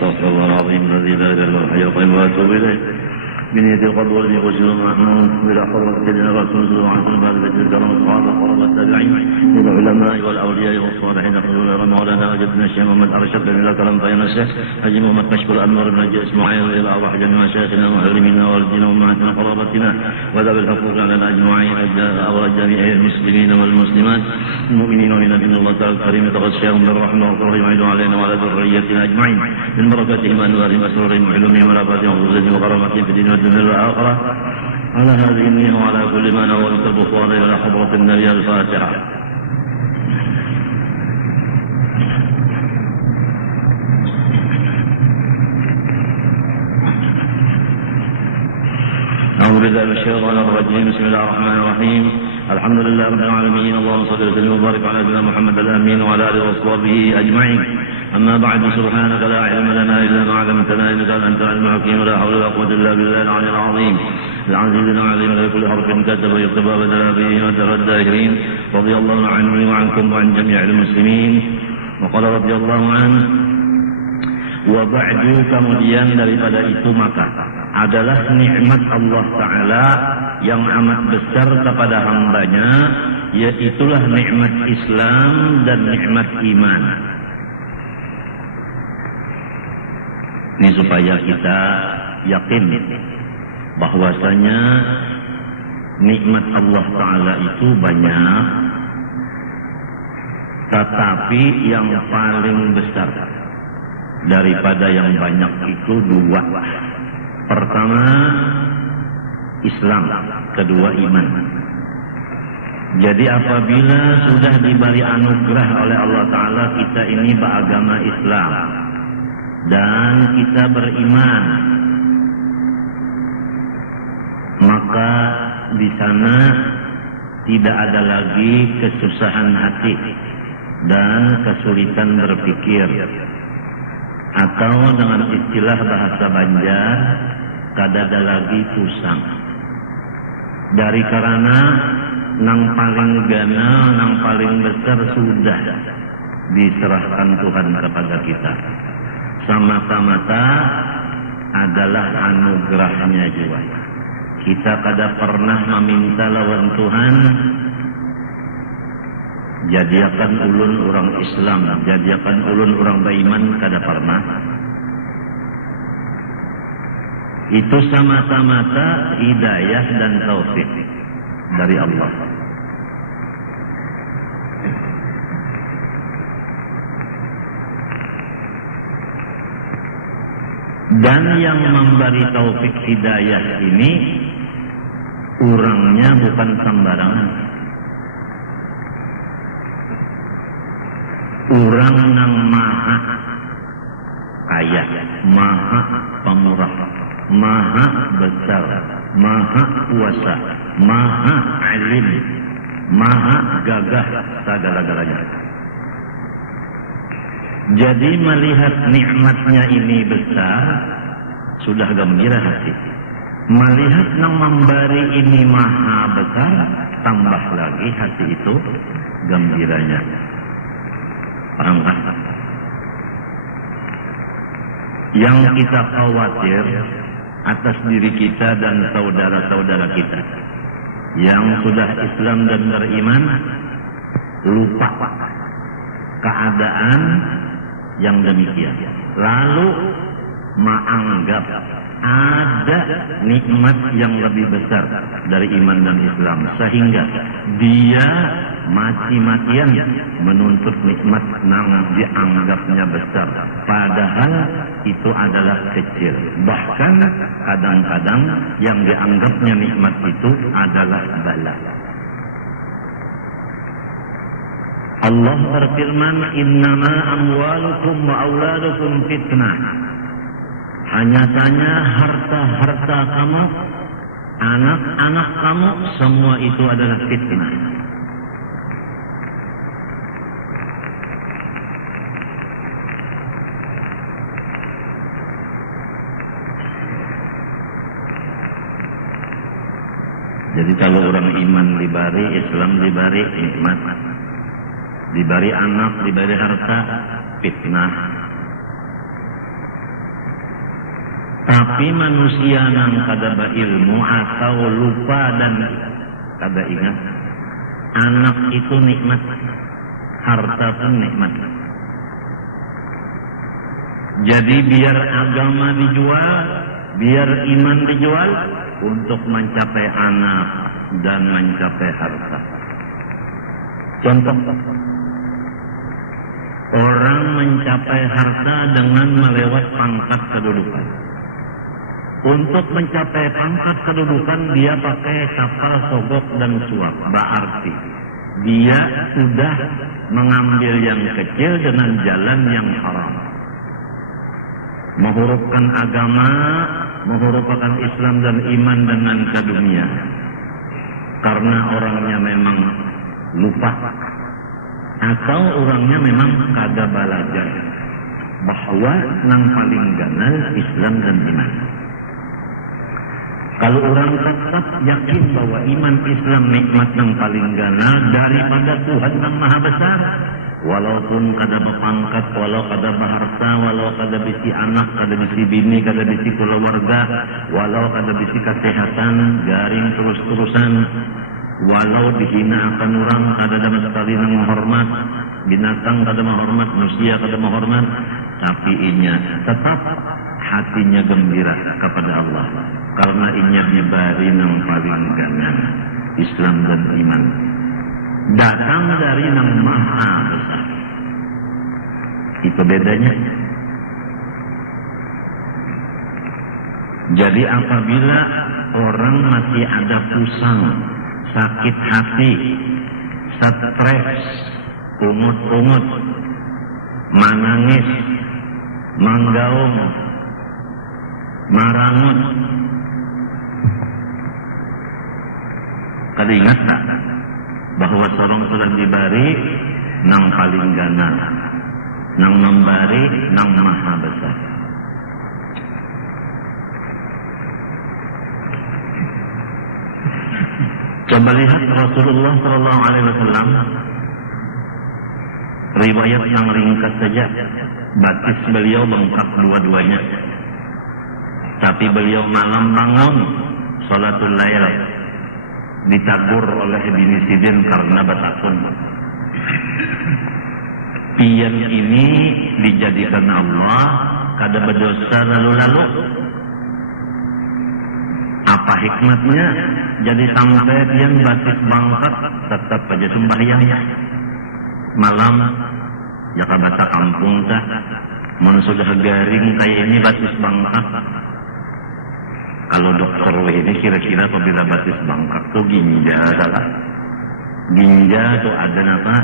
أستغفر الله العظيم الذي لا إله إلا هو الحي القيوم وأتوب إليه بنية القلب والذي قسم المعنون بلا حضرة سيدنا رسول الله عليه وسلم بعد ذكر الكرم الصحابة وقرب التابعين من العلماء والأولياء والصالحين حضور مولانا وجدنا الشيخ محمد أرشد بن الكرم طيب الشيخ حجي محمد كشف الأنوار بن الجيش معين إلى أرواح جميع مشايخنا ومحرمنا والدين وأمهاتنا وقرابتنا وذوي الحقوق على أجمعين جميع المسلمين والمسلمات المؤمنين والمؤمنات إن الله تعالى الكريم يتغشاهم بالرحمة والرحمة ويعيد علينا وعلى ذريتنا أجمعين من بركاتهم وأنوارهم وسرورهم وعلومهم ونفاتهم وفضلهم وكراماتهم في الدين والدنيا والآخرة على هذه النية وعلى كل ما نوى البخاري إلى حضرة النبي الفاتحة. أعوذ بالله من الشيطان الرجيم بسم الله الرحمن الرحيم الحمد لله رب العالمين اللهم صل وسلم وبارك على سيدنا محمد الأمين وعلى آله وصحبه أجمعين أما بعد سبحانك لا علم لنا إلا ما علمتنا إنك أنت العليم الحكيم ولا حول ولا قوة إلا بالله العلي العظيم العزيز العظيم لكل حرف كتب يكتب بدل به وترى الداهرين رضي الله عني وعنكم وعن جميع المسلمين وقال رضي الله عنه وبعد kemudian daripada itu maka adalah nikmat Allah Ta'ala yang amat besar kepada hambanya, yaitulah nikmat Islam dan nikmat iman. Ini supaya kita yakin bahwasanya nikmat Allah Ta'ala itu banyak, tetapi yang paling besar daripada yang banyak itu dua. Pertama Islam, kedua iman. Jadi apabila sudah diberi anugerah oleh Allah Ta'ala kita ini beragama Islam dan kita beriman, maka di sana tidak ada lagi kesusahan hati dan kesulitan berpikir, atau dengan istilah bahasa Banjar kadada lagi pusang. Dari karena nang paling gana, nang paling besar sudah diserahkan Tuhan kepada kita. Semata-mata adalah anugerahnya juga. Kita kada pernah meminta lawan Tuhan, jadikan ulun orang Islam, jadikan ulun orang beriman, kada pernah. Itu semata-mata hidayah dan taufik dari Allah. Dan yang memberi taufik hidayah ini orangnya bukan sembarangan. Orang yang maha kaya, maha pemurah, maha besar, maha kuasa, maha alim, maha gagah segala-galanya. Jadi melihat nikmatnya ini besar, sudah gembira hati. Melihat yang memberi ini maha besar, tambah lagi hati itu gembiranya. Yang kita khawatir atas diri kita dan saudara-saudara kita yang sudah Islam dan beriman, lupa keadaan yang demikian, lalu menganggap ada nikmat yang lebih besar dari iman dan Islam, sehingga dia mati-matian menuntut nikmat yang dianggapnya besar, padahal itu adalah kecil. Bahkan kadang-kadang yang dianggapnya nikmat itu adalah bala. Allah berfirman, innama amwalukum wa auladukum fitnah. Hanya tanya harta-harta kamu, anak-anak kamu, semua itu adalah fitnah. Jadi kalau orang iman diberi, Islam diberi nikmat, diberi anak, diberi harta, fitnah. Tapi manusia nang kada berilmu atau lupa dan kada ingat, anak itu nikmat, harta pun nikmat. Jadi biar agama dijual, biar iman dijual untuk mencapai anak dan mencapai harta. Contoh, orang mencapai harta dengan melewat pangkat kedudukan. Untuk mencapai pangkat kedudukan dia pakai kapal sogok dan suap. Berarti dia sudah mengambil yang kecil dengan jalan yang haram. Menghurufkan agama, menghurufkan Islam dan iman dengan ke dunia. Karena orangnya memang lupa atau orangnya memang kada belajar bahwa yang paling ganal Islam dan iman. Kalau orang tetap yakin bahwa iman Islam nikmat yang paling ganal daripada Tuhan yang Maha Besar, walaupun kada berpangkat, walau kada berharta, walau kada bisi anak, kada bisi bini, kada bisi keluarga, walau kada bisi kesehatan, garing terus-terusan, walau dihina akan orang, kada ada sekali yang menghormat, binatang kada menghormat, manusia kada menghormat, tapi inya tetap hatinya gembira kepada Allah. Karena inya diberi yang paling ganal, Islam dan iman. Datang dari yang Maha Besar. Itu bedanya. Jadi apabila orang masih ada pusang, sakit hati, stres, ungut-ungut, menangis, menggaung, marangut, kada ingat tak bahwa seorang sudah diberi nang paling ganal, nang memberi nang Maha Besar. Coba lihat Rasulullah SAW, riwayat yang ringkas saja, batis beliau bengkak dua-duanya, tapi beliau malam bangun sholatul lail, ditagur oleh bini Sidin karena batakun. Pian ini dijadikan Allah kada berdosa lalu-lalu. Apa hikmatnya? Jadi sampai pian batis bangkat tetap aja sembahyang. Malam ya kabata kampung tah, mun sudah garing kayak ini batis bangkat. Kalau dokter ini kira-kira apabila batis bangkak tuh ginjal salah. Ginjal tuh ada apa?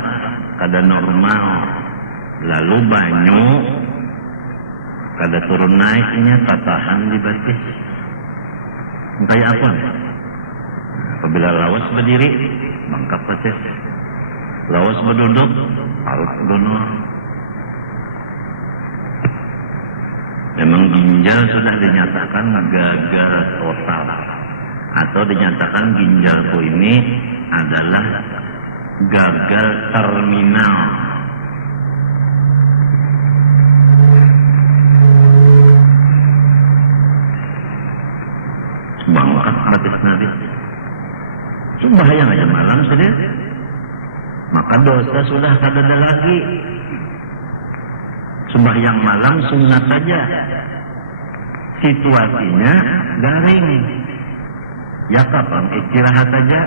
Kada normal. Lalu banyu kada turun naiknya, tatahan di batis. Kayak apa? Apabila lawas berdiri, bangkak batis. Lawas berduduk, palut donor. Memang ginjal sudah dinyatakan gagal total, atau dinyatakan ginjalku ini adalah gagal terminal. Bangkat batis nadi. Sembahyang aja malam saja, maka dosa sudah kada ada lagi. Sembahyang malam sunat saja. Situasinya garing. Ya kapan istirahat saja.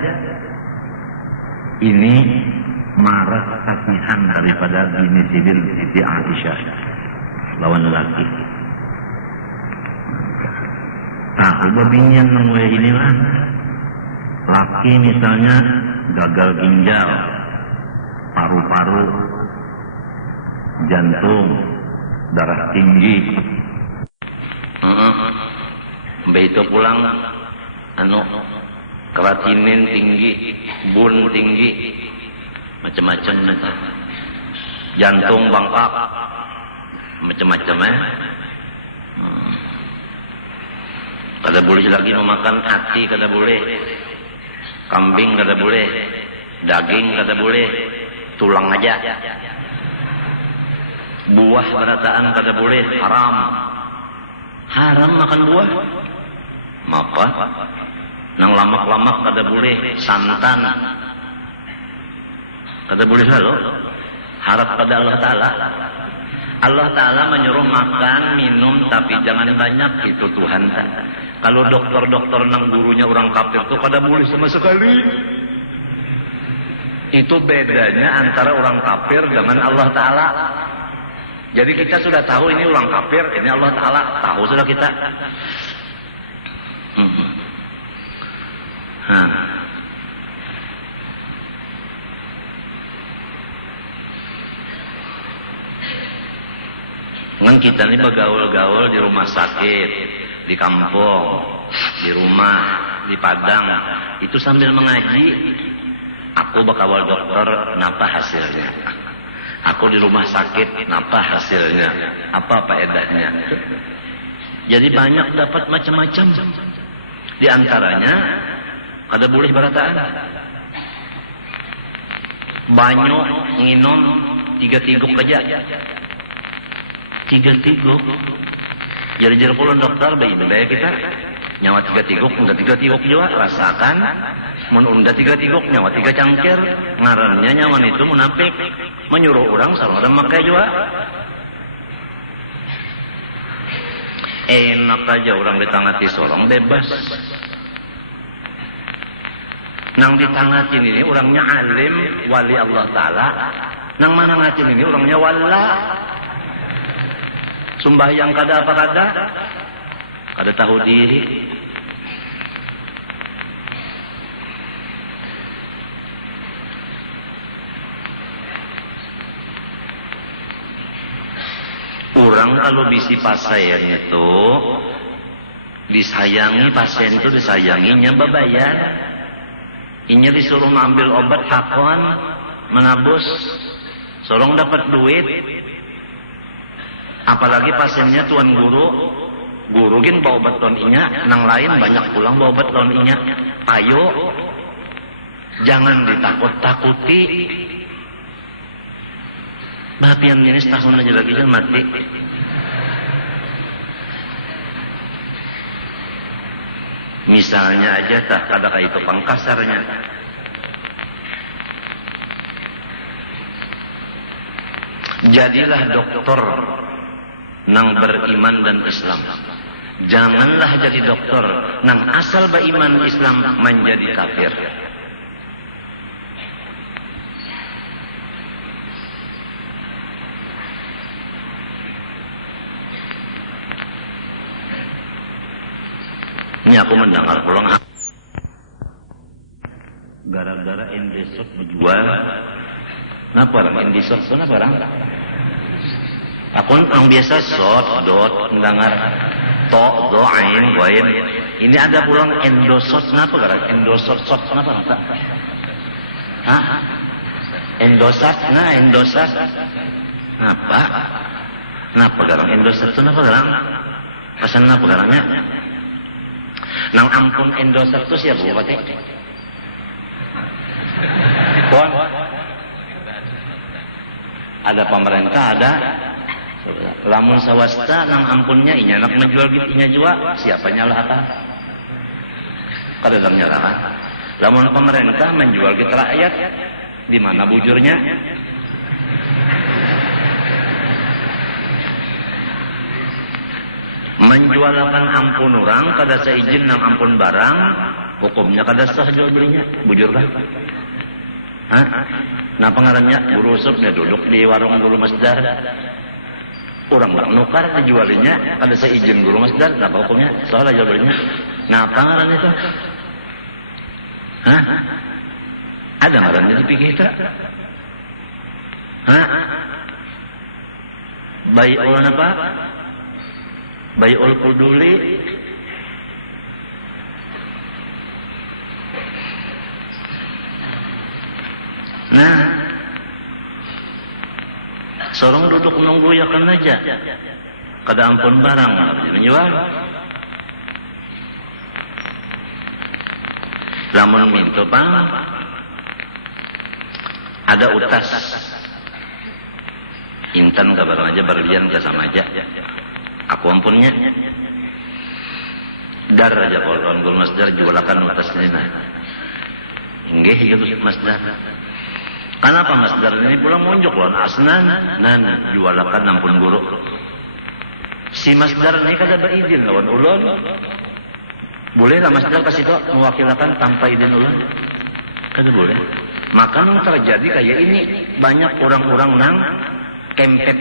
Ini maras kasihan daripada bini Sidin Siti Aisyah lawan lelaki. Tahu babinyan nang inilah. Laki misalnya gagal ginjal, paru-paru, jantung, darah tinggi. Begitu pulang, keratinin tinggi, bun tinggi, macam-macam nanti. Jantung bangkak, macam-macam Kada boleh lagi memakan hati, kada boleh. Kambing kada boleh, daging kada boleh, tulang aja. Buah berataan kada boleh, haram. haram makan buah. Maka nang lamak-lamak kada boleh santan. Kada boleh lalu harap pada Allah Ta'ala. Allah Ta'ala menyuruh makan, minum, tapi jangan banyak. Itu Tuhan. Kalau dokter-dokter nang gurunya orang kafir itu kada boleh sama sekali. Itu bedanya antara orang kafir dengan Allah Ta'ala. Jadi kita sudah tahu ini orang kafir, ini Allah Ta'ala. Tahu sudah kita. Dengan kita ini bergaul-gaul di rumah sakit, di kampung, di rumah, di padang, itu sambil mengaji. Aku bakawal dokter, kenapa hasilnya? Aku di rumah sakit, kenapa hasilnya? Apa faedahnya? Jadi banyak dapat macam-macam. Di antaranya kada boleh barataan. Banyu nginum 3 tiguk aja. 3 tiguk. Jadi pulun dokter bayi kita nyawa 3 tiguk, unda 3 tiguk juga rasakan. Mun unda 3 tiguk nyawa 3 cangkir. Ngarannya nyawan itu munafik, menyuruh orang sareng makai juga. Enak aja orang ditangati sorong bebas. Nang ditangatin ini orangnya alim, wali Allah Ta'ala. Nang mana ngatin ini orangnya wala. Sumbahyang kada apa kada tahu diri. Orang kalau bisi pasien itu disayangi, pasien itu disayanginya bebayar. Inya disuruh ngambil obat hakon, menabus, sorong dapat duit. Apalagi pasiennya tuan guru gin bawa obat tuan inya, nang lain banyak pulang bawa obat tuan inya. Ayo, jangan ditakut-takuti. Bahagian ini setahun aja lagi jangan mati. Misalnya aja tak ada itu pangkasarnya. Jadilah dokter nang beriman dan Islam. Janganlah jadi dokter nang asal beriman Islam menjadi kafir. Ini aku mendengar pulang gara-gara Indesot menjual. Kenapa orang Indesot? Kenapa orang? Aku orang biasa dot mendengar to, do, ain, wain. Ini ada pulang Endosot. Kenapa gara? Endosot, kenapa? Hah? Endosat, Endosat. Kenapa? Kenapa gara? Endosat itu kenapa gara? Pasan kenapa garanya? Nang ampun Endosat itu siapa pakai? Kon. Ada pemerintah, ada lamun swasta nang ampunnya inya nak menjual gitinya juga siapanya lah apa? Kadang nyalakan. Lamun pemerintah menjual git rakyat di mana bujurnya? Menjualkan ampun orang kada seizin nang ampun barang, hukumnya kada sah jual belinya, bujur kan? Hah? Nah pengarannya guru sup dia duduk di warung guru masdar. Orang nukar dijualinya kada seizin guru masdar, apa hukumnya? Soalnya jual belinya. Nah pengarannya itu? Hah? Ada ngarannya di pikir kita? Hah? Baik orang apa? Bai'ul Quduli. Nah, sorong duduk nunggu ya kan aja. Kada ampun barang menjual. Lamun minto bang, ada utas. Intan kabar aja berlian ke sama aja. Aku ampunnya dar aja kalau masdar jualakan utasnya. Inggih gitu masdar. Kenapa masdar ini pula monjok lawan asnan nan jualakan ampun guru. Si masdar ini kada beizin lawan ulun. Bolehlah masdar kasih tau mewakilakan tanpa izin ulun? Kada boleh. Maka yang terjadi kayak ini banyak orang-orang nang kempet.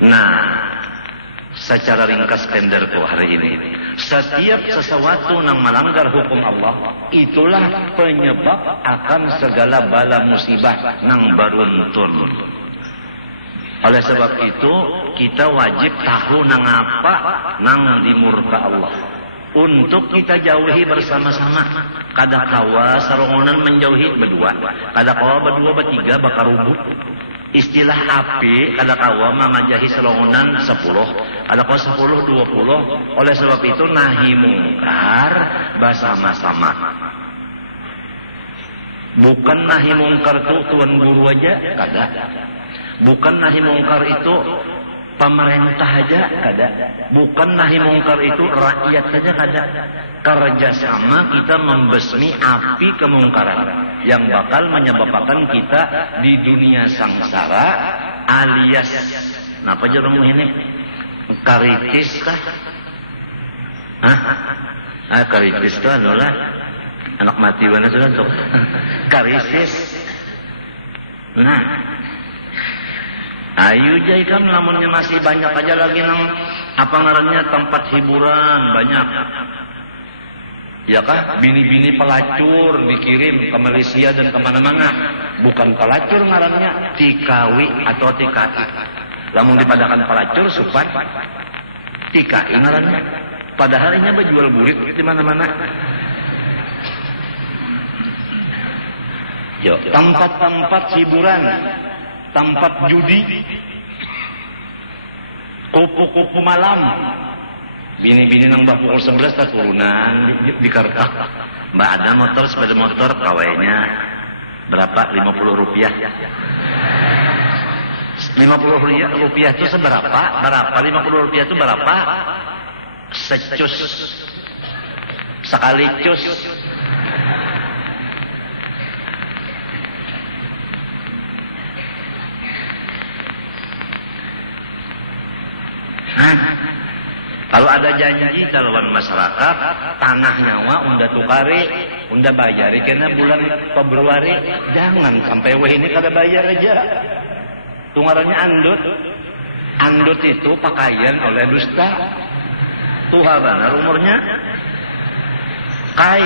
Nah, secara ringkas tenderku hari ini, setiap sesuatu yang melanggar hukum Allah, itulah penyebab akan segala bala musibah yang beruntun. Oleh sebab itu, kita wajib tahu nang apa nang dimurka Allah. Untuk kita jauhi bersama-sama. Kada kawa sarongonan menjauhi berdua. Kada kawa berdua bertiga bakar rubut. Istilah api kada kawa mamajahi sarongonan 10. Kada kawa 10 20. Oleh sebab itu nahi mungkar bersama-sama. Bukan nahi mungkar itu tuan guru aja kada. Bukan nahi mungkar itu pemerintah aja kada. Bukan nahi mungkar itu rakyat saja kada. Kerjasama kita membesmi api kemungkaran yang bakal menyebabkan kita di dunia sangsara alias napa aja rumah ini karitis kah? Karitis itu adalah anak mati mana sudah tuh karisis. Nah, ayo jai kan lamunnya masih banyak aja lagi nang apa ngarannya tempat hiburan banyak. Ya kah? Bini-bini pelacur dikirim ke Malaysia dan kemana-mana. Bukan pelacur ngarannya, tikawi atau tikai. Lamun dipadakan pelacur supan tikai ngarannya. Padahal ini berjual burit di mana-mana. Yo, tempat-tempat hiburan, tempat judi, kupu-kupu malam, bini-bini nang bah pukul 11 turunan di Karta. Mbak ada motor, sepeda motor, kawainya berapa? 50 rupiah. 50 rupiah itu seberapa? Berapa? 50 rupiah itu berapa? Secus. Sekali cus. Kalau ada janji dalam masyarakat, tanah nyawa unda tukari, unda bayari kena bulan Februari, jangan sampai wah ini kada bayar aja. Tungarannya andut. Andut itu pakaian oleh dusta. Tuha benar umurnya. Kai.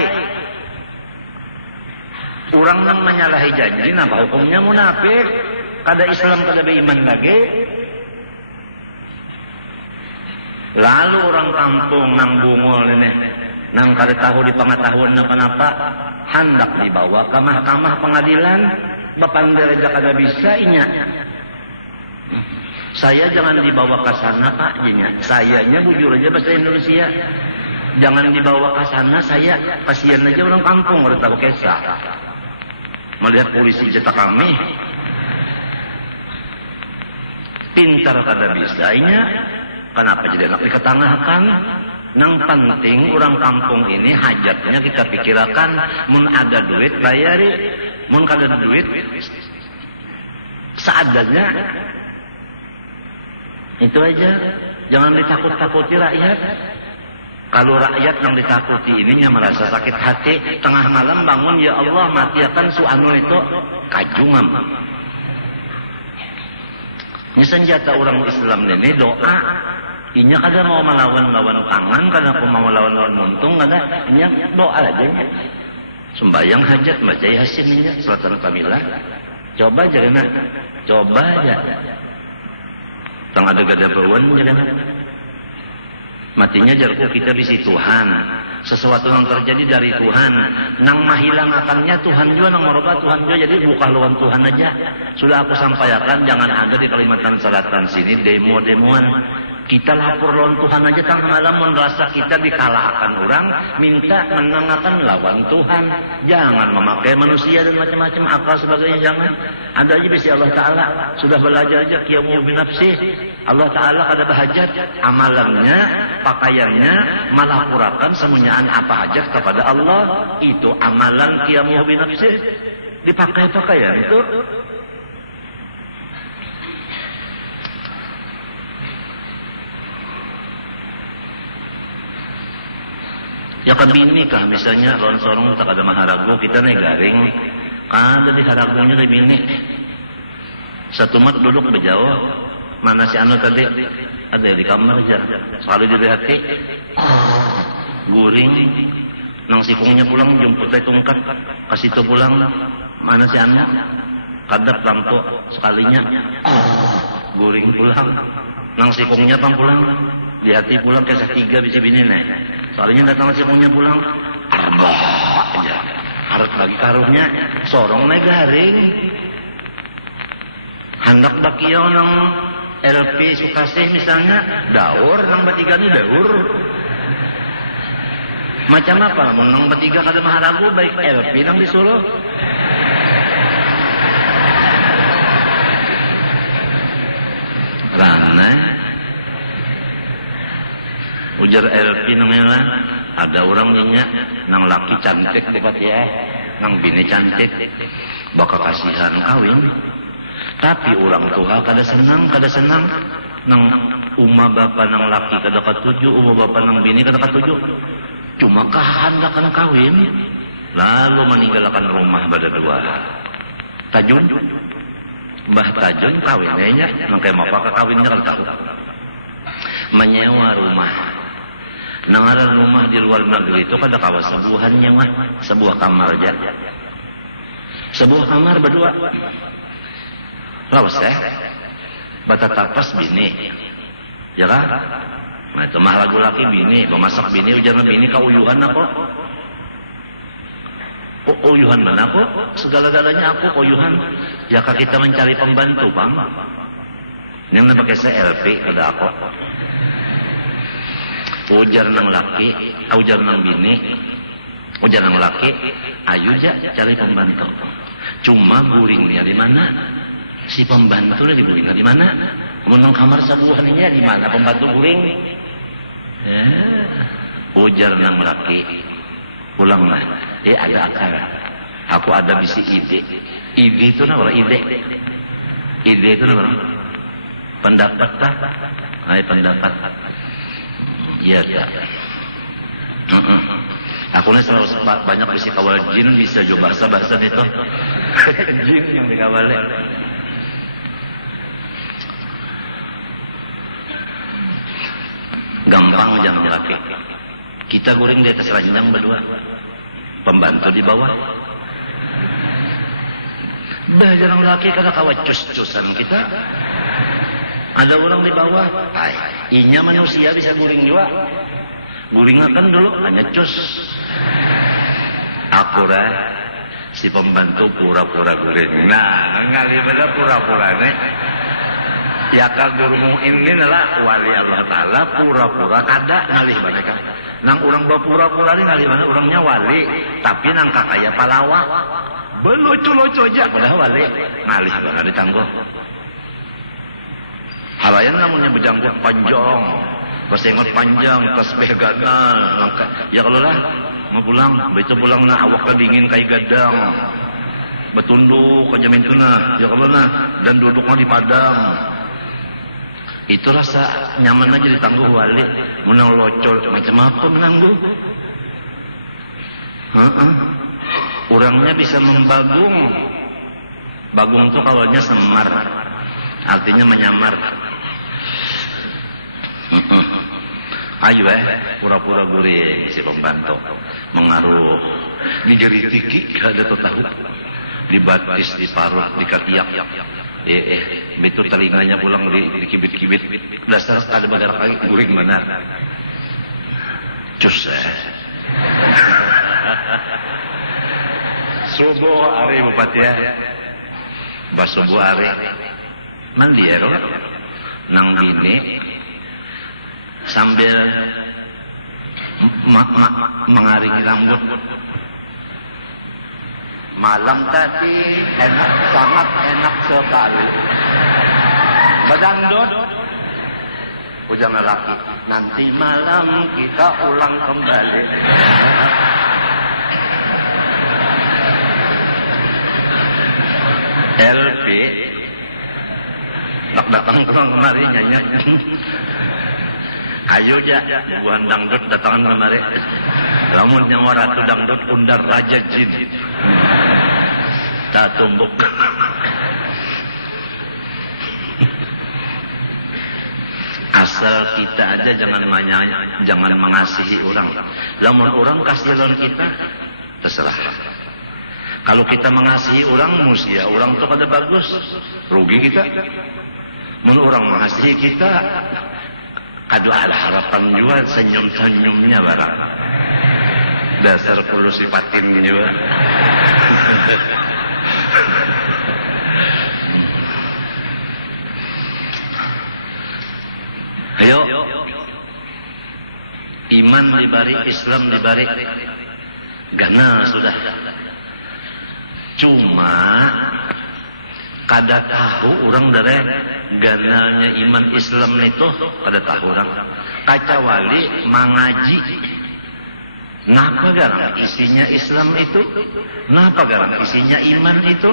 Orang nang menyalahi janji, napa hukumnya munafik? Kada Islam kada beriman lagi. Lalu orang kampung nang bungul ini, nang kada tahu di pengetahuan apa-apa, hendak dibawa ke mahkamah pengadilan, bapandai kada bisa inya. Saya jangan dibawa ke sana Pak, inya. Sayanya bujur aja bahasa Indonesia. Jangan dibawa ke sana, saya kasihan aja orang kampung, orang tahu kisah. Melihat polisi jatah kami, pintar kada bisa inya. Kenapa jadi nak diketengahkan? Nang penting orang kampung ini hajatnya kita pikirkan. Mun ada duit bayari, mun kada duit seadanya. Itu aja. Jangan ditakut-takuti rakyat. Kalau rakyat yang ditakuti ininya merasa sakit hati, tengah malam bangun, ya Allah matiakan suanu itu kajungam. Ini senjata orang Islam ini doa. Inya kada mau melawan-lawan pangan, kada mau melawan-lawan muntung, kada. Inya doa aja. Sembayang hajat, baca Yasin inya, Selatan Kamilah. Coba aja kena. Coba aja. Tang ada gada bawon aja kena. Matinya jarku kita bisi Tuhan. sesuatu yang terjadi dari Tuhan nang mahilang akannya Tuhan juga nang merubah Tuhan juga, jadi bukan lawan Tuhan aja. Sudah aku sampaikan, jangan ada di Kalimantan Selatan sini demo-demoan. Kita lapor lawan Tuhan aja tang malam merasa kita dikalahkan orang, minta menangakan lawan Tuhan. Jangan memakai manusia dan macam-macam akal sebagainya, jangan. Ada aja bisa Allah Ta'ala sudah belajar aja qiyamu binafsih. Allah Ta'ala kada bahajat amalannya, pakaiannya, malapurakan semuanyaan apa hajat kepada Allah. Itu amalan qiyamu binafsih. Dipakai pakaian itu. Ya kan bini kah misalnya lawan sorong tak ada maharago kita nih garing ada di haragonya di bini satu mat duduk berjauh mana si anu tadi ada di kamar aja sekali dilihat guring nang sikungnya pulang jemput tungkat kasih itu pulang mana si anu kadap lampu sekalinya guring pulang nang sikungnya pulang di hati pulang ke tiga bisi bini nih. Soalnya datang semuanya pulang, arbah aja. Harus bagi karunya, sorong nih garing. Hendak bakio nang LP Sukasih misalnya, daur nang batiga nih daur. Macam apa? Nang batiga kada maharagu baik LP nang di Solo. Rana. Ujar LP namanya ada orang nanya nang laki cantik dekat ya nang bini cantik bakal kasihan kawin tapi orang tua kada senang nang uma bapa nang laki kada katuju uma bapa nang bini kada katuju cuma kehendakan kawin lalu meninggalkan rumah pada dua Tajun Mbah Tajun kawinnya nang kayak apa kawinnya kan tahu menyewa rumah. Nangaran rumah di luar negeri itu kada kawas sebuahannya mah, sebuah kamar aja. Sebuah kamar berdua. Lawas bata tapas bini. Ya kan? Nah itu mah lagu laki bini, pemasak bini, ujar bini kauyuhan aku. Kauyuhan mana aku? Segala-galanya aku kauyuhan. Ya kak kita mencari pembantu, Bang. Yang nak pakai LP kada aku. Ujar nang laki, ujar nang bini, ujar nang laki, ayo aja cari pembantu. Cuma guringnya di mana? Si pembantunya di guringnya di mana? Menang kamar sabuhannya di mana pembantu guring? Ya. Ujar nang laki, pulanglah. Ada acara. Aku ada bisi ide. Ide itu apa? Ide itu apa? Pendapat tak? Pendapat. Iya. Aku nih selalu banyak bisa kawal jin, bisa juga bahasa itu. Jin yang dikawalin. Gampang jangan laki. Kita guring di atas ranjang berdua. Pembantu di bawah. Dah jarang laki kagak kawat cus-cusan kita. Ada orang di bawah, inya manusia bisa guring juga. Guring akan dulu, hanya cus. Akurat, si pembantu pura-pura guring. Nah, ngali pada pura-pura nih. Ya kagurmu ini adalah wali Allah Ta'ala pura-pura kada ngalih mereka. Nang orang berpura-pura ini ngalih mana orangnya wali, tapi nang kakaya palawa. Belucu-lucu aja, padahal wali. Ngalih banget ditangguh. Halayan namanya berjanggut panjang, kesengot panjang, tasbih gadang, langkat. Ya kalau lah mau pulang, begitu pulang na awak dingin kayak gadang, betunduk aja mintuna. Ya kalau nah dan duduknya di padang. Itu rasa nyaman aja ditangguh wali, menang locol macam apa menangguh. Orangnya bisa membagung. Bagung tuh kalaunya semar, artinya menyamar. Ayo pura-pura guring si pembantu mengaruh dijeri tiki ada tahu dibatis diparut dikatiak betul telinganya pulang dikibit-kibit dasar ada badan kali guring mana cus Subuh hari bupati ya. Bas subuh hari. Mandi ya nang bini sambil mengaringi rambut. Malam tadi enak, sangat enak sekali. Bedangdut. Ujang lelaki. Nanti malam kita ulang kembali. LP tak datang kemari nyanyi. Ayo ja, buan dangdut datang kemari. Lamun nyawa ratu dangdut undar raja jin. Tak tumbuk. Asal kita aja jangan mengasihi orang. Lamun orang kasihan kita, terserah. Kalau kita mengasihi orang, musia orang itu kada bagus, rugi kita. Mun orang mengasihi kita, kada ada harapan juga senyum-senyumnya barang. Dasar puluh sifatin juga. Ayo, iman dibari, Islam dibari, ganal sudah. Cuma kada tahu orang dari ganalnya iman Islam itu kada tahu orang. Kacawali mengaji. Napa garang isinya Islam itu? Napa garang isinya iman itu?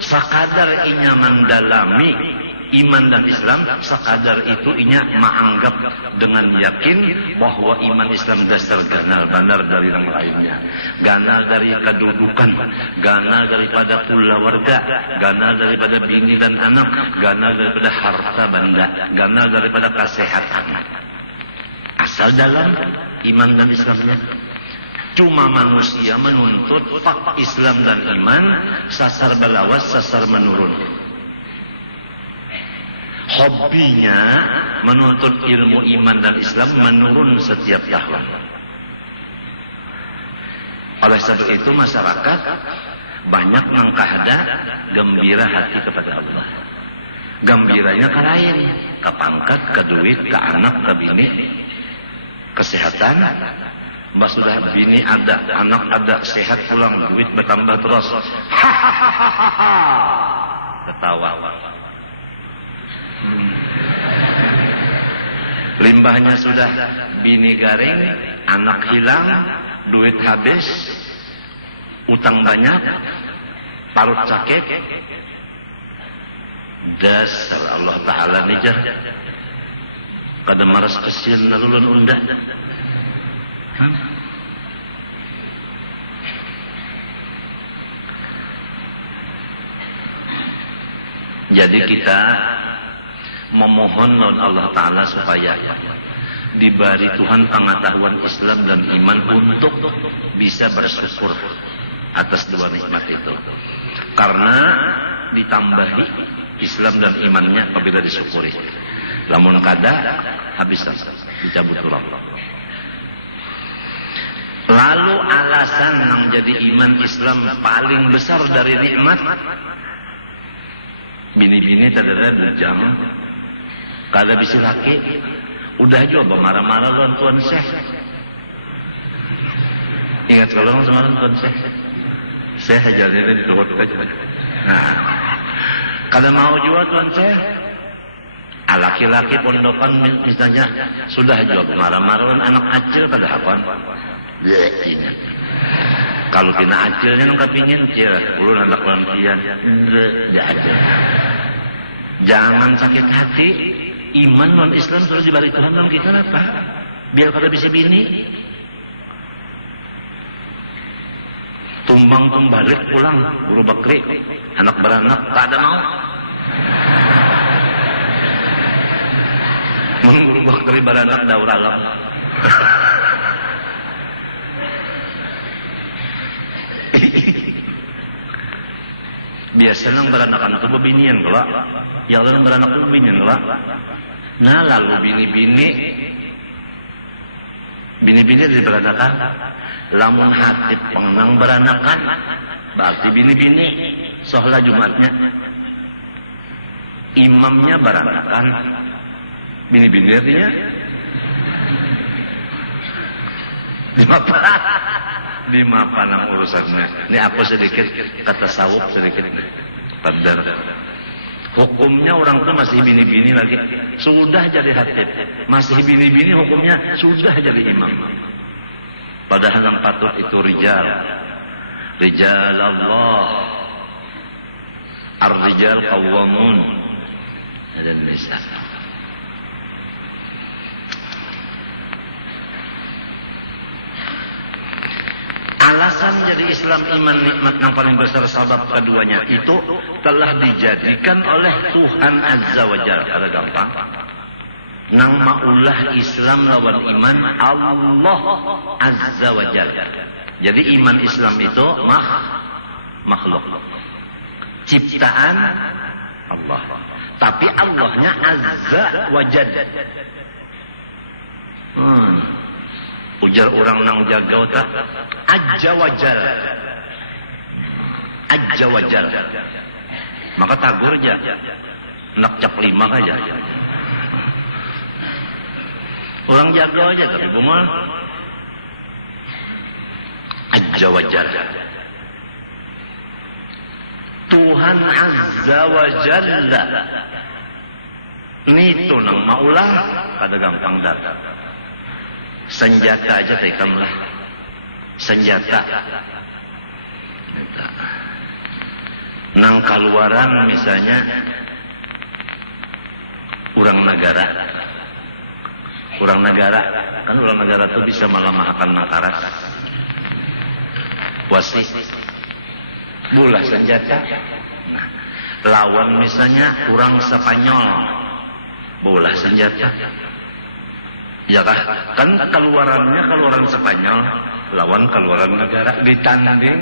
Sekadar inya mendalami iman dan Islam, sekadar itu inya menganggap dengan yakin bahwa iman Islam dasar ganal benar dari yang lainnya. Ganal dari kedudukan, ganal daripada keluarga, ganal daripada bini dan anak, ganal daripada harta benda, ganal daripada kesehatan. Asal dalam iman dan Islamnya. Cuma manusia menuntut fak Islam dan iman, sasar belawas, sasar menurun. Hobinya menuntut ilmu iman dan Islam menurun setiap tahun. Oleh sebab itu masyarakat banyak mengkahda gembira hati kepada Allah. Gembiranya ke lain, ke pangkat, ke duit, ke anak, ke bini, kesehatan. Mbak sudah bini ada, anak ada, sehat pulang, duit bertambah terus. Ketawa. Limbahnya sudah bini garing, anak hilang, duit habis, utang banyak, parut sakit. Dasar Allah Ta'ala nijar. Kada maras kesil nalulun undah. Jadi kita memohon Allah Ta'ala supaya diberi Tuhan pengetahuan Islam dan iman untuk bisa bersyukur atas dua nikmat itu. Karena ditambahi Islam dan imannya apabila disyukuri. Lamun kada habis dicabut Allah. Lalu alasan yang jadi iman Islam paling besar dari nikmat, bini-bini tadara bujang, kada bisa laki, udah juga marah-marah lawan Tuan Syekh. Ingat kalau semalam Tuan Syekh, Syekh ajarnya di luhut aja. Nah, kada mau juga Tuan Syekh, laki-laki pondokan misalnya sudah juga marah-marah lawan anak acil pada apaan? Ini. Kalau kena acilnya nggak kepingin cil, ulun anak lantian, tidak ada. Jangan sakit hati, iman non Islam terus dibalik Tuhan non kita apa? Biar kada bisa bini. Tumbang balik pulang, guru bakri, anak beranak tak ada mau. Guru bakri beranak daur alam. Biasa nang beranakan itu bebinian kelak, yang orang beranak itu bebinian kelak. Nah lalu bini-bini Bini-bini diberanakan. Lamun hati pengang beranakan, berarti bini-bini sholat Jumatnya. Imamnya beranakan, bini-bini artinya di mapanang urusannya. Ini aku sedikit kata sawuk sedikit. Padar. Hukumnya orang itu masih bini-bini lagi, sudah jadi hatib. Masih bini-bini hukumnya sudah jadi imam. Padahal yang patut itu rijal. Rijal Allah. Ar-rijal qawwamun. Dan nisa. Alasan jadi Islam iman nikmat yang paling besar sabab keduanya itu telah dijadikan oleh Tuhan Azza wa Jalla. Ada gampang. Nang maulah Islam lawan iman Allah Azza wa Jalla. Jadi iman Islam itu makhluk. Ciptaan Allah. Tapi Allahnya Azza wa Jalla. Ujar orang nang jaga tak Azza wa Jalla. Azza wa Jalla. Maka tagur aja. Nak cap 5 aja. Orang jaga aja tapi bungal. Azza wa Jalla. Tuhan Azza wa Jalla. Itu nang maulah pada gampang datang. Senjata aja tekamlah. Senjata. Nang kaluaran misalnya orang negara. Orang negara, kan orang negara itu bisa melemahkan makarat. Wasit. Bola senjata. Nah, lawan misalnya orang Spanyol. Bola senjata. Ya kan keluarannya keluaran Spanyol lawan keluaran negara ditanding.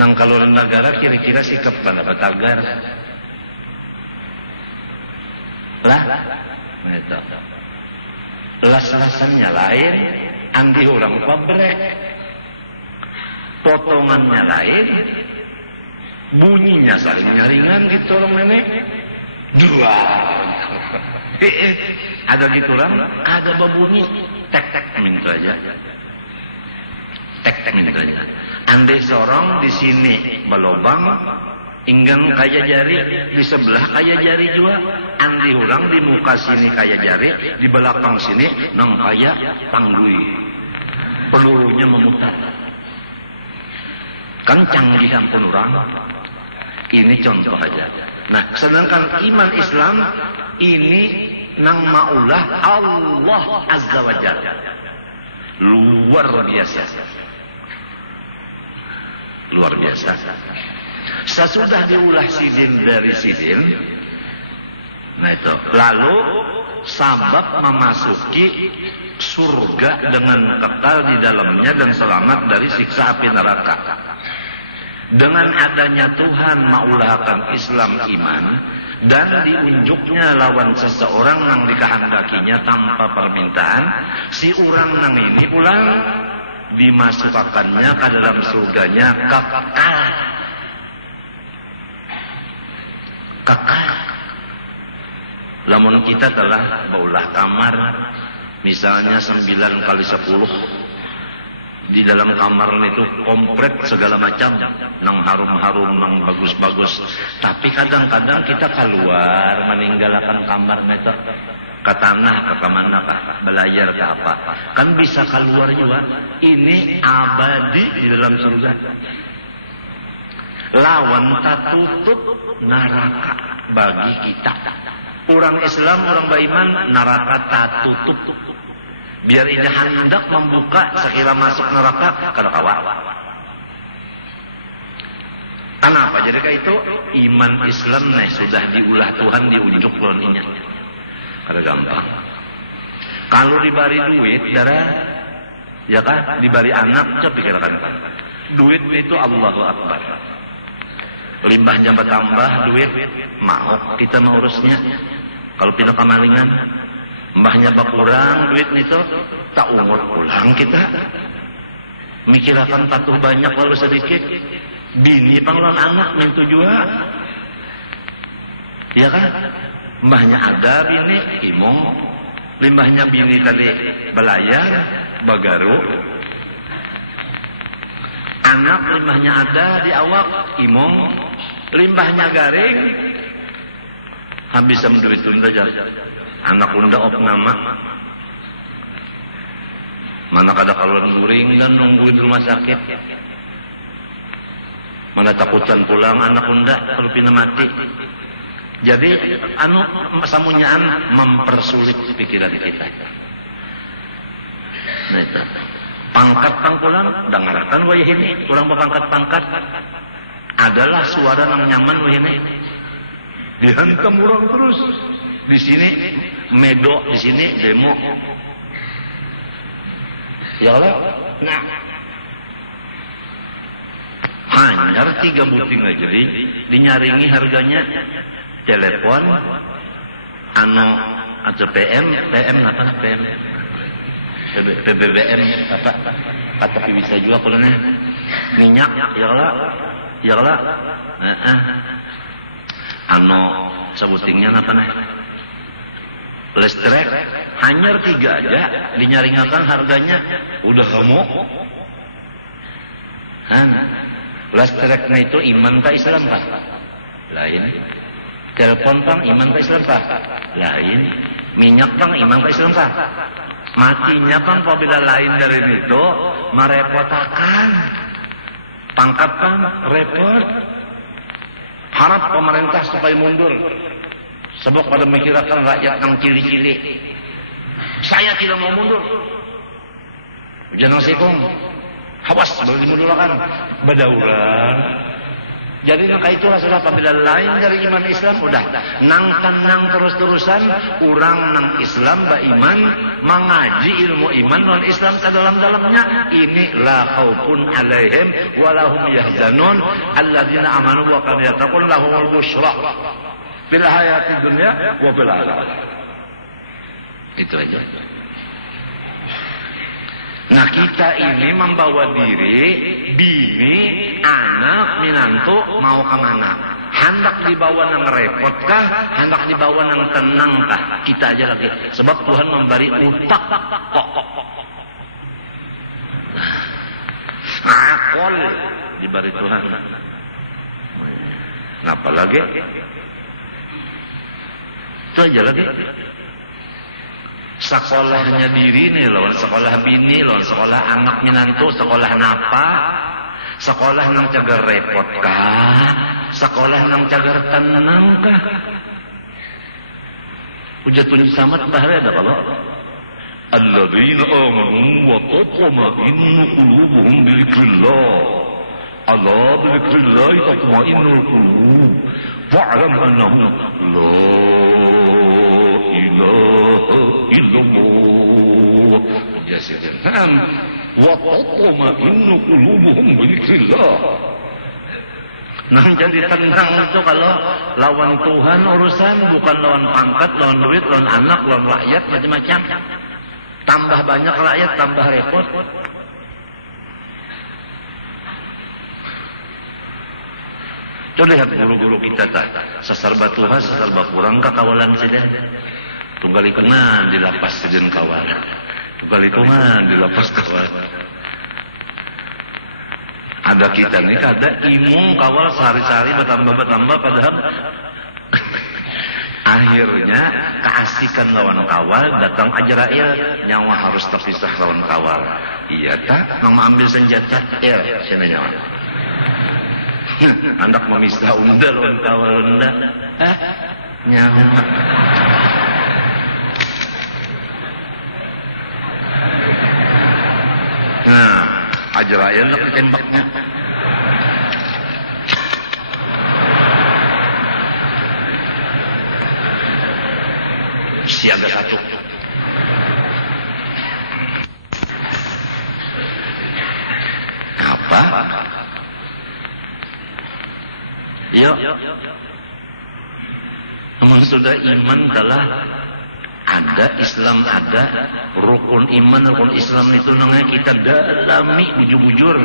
Nang keluaran negara kira-kira sikap pada tagar. Lah, itu. Las-lasannya lain, andi orang pabrek. Potongannya lain, bunyinya saling nyaringan gitu orang nenek. Dua. Ada gitu orang, ada babunyi, tek-tek minta aja. Tek-tek minta aja. Andai sorong di sini belobang, inggang kaya jari, di sebelah kaya jari juga. Andi orang di muka sini kaya jari, di belakang sini nang kaya panggui. Pelurunya memutar. Kan canggihan pun orang. Ini contoh aja. Nah, sedangkan iman Islam ini nang maulah Allah Azza wa Jalla. Luar biasa. Luar biasa. Sesudah diulah sidin dari sidin. Nah itu. Lalu sabab memasuki surga dengan kekal di dalamnya dan selamat dari siksa api neraka. Dengan adanya Tuhan maulahkan Islam iman dan diunjuknya lawan seseorang yang dikehendakinya tanpa permintaan, si orang nang ini pulang dimasukkannya ke dalam surganya kekal. Kekal. Lamun kita telah baulah kamar misalnya 9 kali 10 di dalam kamar itu komplit segala macam, nang harum-harum, nang bagus-bagus. Tapi kadang-kadang kita keluar meninggalkan kamar itu ke tanah, ke kemana, ke belayar, ke apa. Kan bisa keluar juga. Ini abadi di dalam surga. Lawan tak tutup neraka bagi kita. Orang Islam, orang beriman, neraka tak tutup. Biar ini hendak membuka sekira masuk neraka kalau kawal. Kenapa? Jadi kayak itu iman Islam nih sudah diulah Tuhan diunjuk lawan ini. Kada gampang. Kalau diberi duit, darah, ya kan? Diberi anak, coba pikirkan. Duit itu Allahu Akbar. Limbahnya bertambah, duit mau kita mau urusnya. Kalau pindah kemalingan, Mbahnya bakurang duit itu, tak umur pulang kita. Mikirakan patuh banyak lalu sedikit. Bini panglon anak mintu juga. Ya kan? Mbahnya ada bini, imong. Limbahnya bini tadi belayar, bagaru. Anak limbahnya ada di awak, imong. Limbahnya garing. Habis sama duit tunda aja. Anak unda op nama. Mana kada kaluan muring dan nungguin rumah sakit. Mana takutan pulang anak unda kalau pina mati. Jadi anu samunyaan mempersulit pikiran kita. Nah itu. Pangkat pangkulan dengarkan wayah ini, kurang berpangkat-pangkat. Adalah suara nang nyaman wayah ini. Dihantam orang terus. Di sini medok, di sini demo. Ya Allah. Nah. Hanya 3 buting aja dinyaringi harganya. Telepon anu atau PM apa PM BBM apa kata bisa juga kalau minyak ya lah anu sebutingnya apa listrik hanya 3 aja dinyaringakan harganya udah kamu listriknya itu iman ke Islam Pak lain. Telepon pang iman ke Islam Pak lain. Minyak pang iman ke Islam Pak matinya pang apabila lain dari itu merepotakan pangkat pang repot harap pemerintah supaya mundur sebab pada mikirkan rakyat yang cili-cili saya tidak mau mundur jangan sekong awas baru dimundurkan badauran. Jadi maka itulah sudah apabila lain dari iman Islam udah nang terus-terusan orang nang Islam ba iman mengaji ilmu iman non Islam dalam-dalamnya ini la khaufun alaihim wa lahum yahzanun alladzina amanu wa kanu yattaqun lahumul busyra fil hayatid dunya wa fil akhirah. Itu aja. Nah kita ini membawa diri, bini, anak, minantu mau kemana? Hendak dibawa nang repot kah? Hendak dibawa nang tenang kah? Kita aja lagi. Sebab Tuhan memberi utak kok. Akol diberi Tuhan. Ngapa lagi? Itu aja lagi. Sekolahnya diri nih lawan sekolah bini, lawan sekolah anak minantu, sekolah napa, sekolah nang cagar repot kah, sekolah nang cagar tenang kah. Ujatun samat bahaya dah kalau alladzina amanu wa tatma'innu qulubuhum bi dzikrillah ala bi dzikrillah tatma'innul qulub fa'lam annahu la ilaha illallah jasad wa tatma'innu qulubuhum bi dzikrillah. Nah jadi tenang itu kalau lawan Tuhan urusan bukan lawan pangkat, lawan duit, lawan anak, lawan rakyat macam-macam. Tambah banyak rakyat tambah repot. Coba lihat guru-guru kita tak sasarba Tuhan, sasarba kurang kakawalan saja. Tunggal ikunan di lapas sejen kawal. Tunggal ikunan di lapas kawal. Ada kita nih kada imung kawal sehari-hari bertambah padahal akhirnya keasikan lawan kawal datang Ajrail nyawa harus terpisah lawan kawal. Iya tak mau ambil senjata sini nyawa. Anak memisah unda lawan kawal unda nyawa. Nah Ajrail nak ditembaknya. Siaga satu. Apa? Yuk. Memang sudah iman telah ada. ada, Islam ada, rukun iman, rukun Islam itu namanya kita dalami bujur-bujur.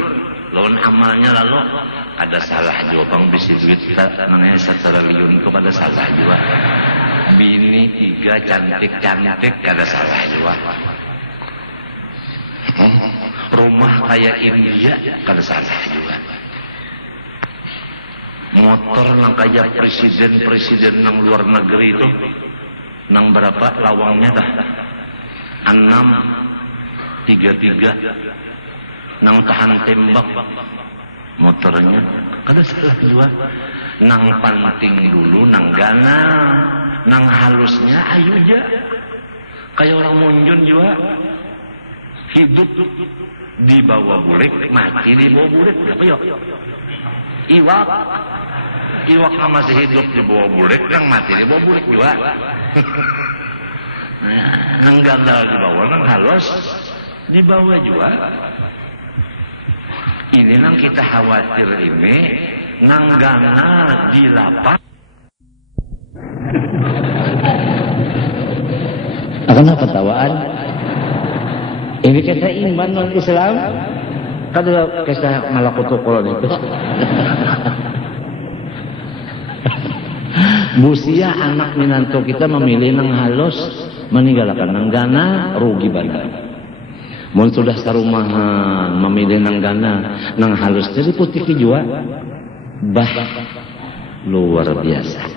Lawan amalnya lalu ada salah juga bang bisi duit namanya 1 triliun itu ada salah juga. Bini 3 cantik-cantik ada salah juga. Rumah kayak India ada salah juga. Motor nang kayak presiden nang luar negeri itu nang berapa lawangnya dah 6 33 nang tahan tembak motornya kada salah juga. Nang panting dulu nang gana nang halusnya ayo aja kayak orang munjun juga hidup di bawah bulik mati di bawah bulik apa yuk iwak masih hidup di bawah bulik yang mati di bawah bulik juga. Nang gandal di bawah nang halus di bawah juga. Ini nang kita khawatir ini nang gana di lapak. Kenapa tawaan? Ini kita iman non Islam. Kada kisah malakutul itu. Busia anak minantu kita memilih nang halus, meninggalkan nang gana, rugi banget. Mun sudah sarumahan memilih nang gana, nang halus jadi putih jua. Luar biasa.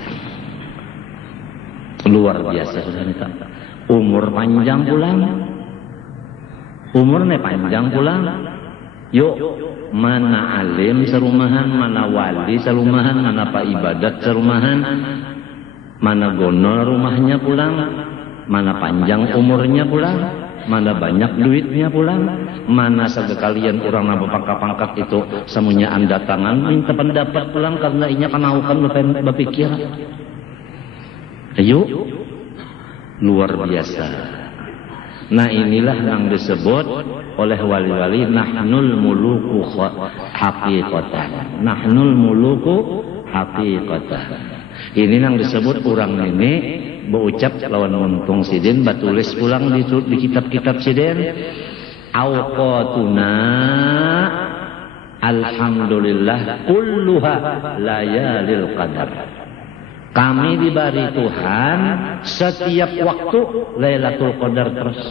Luar biasa sudah nita. Umur panjang pulang. Umurnya panjang pulang. Yuk, mana alim serumahan, mana wali serumahan, mana pak ibadat serumahan, mana gonol rumahnya pulang, mana panjang umurnya pulang, mana banyak duitnya pulang, mana sekalian orang nambah pangkat-pangkat itu semuanya anda tangan minta pendapat pulang karena inya kenaukan berpikir. Ayo, luar biasa. Nah inilah yang disebut oleh wali-wali nahnul muluku haqiqatan. Nahnul muluku haqiqatan. Ini yang disebut orang ini berucap lawan muntung sidin batulis pulang di kitab-kitab sidin. Awqatuna alhamdulillah kulluha layalil qadar. Kami diberi Tuhan setiap waktu Lailatul Qadar terus.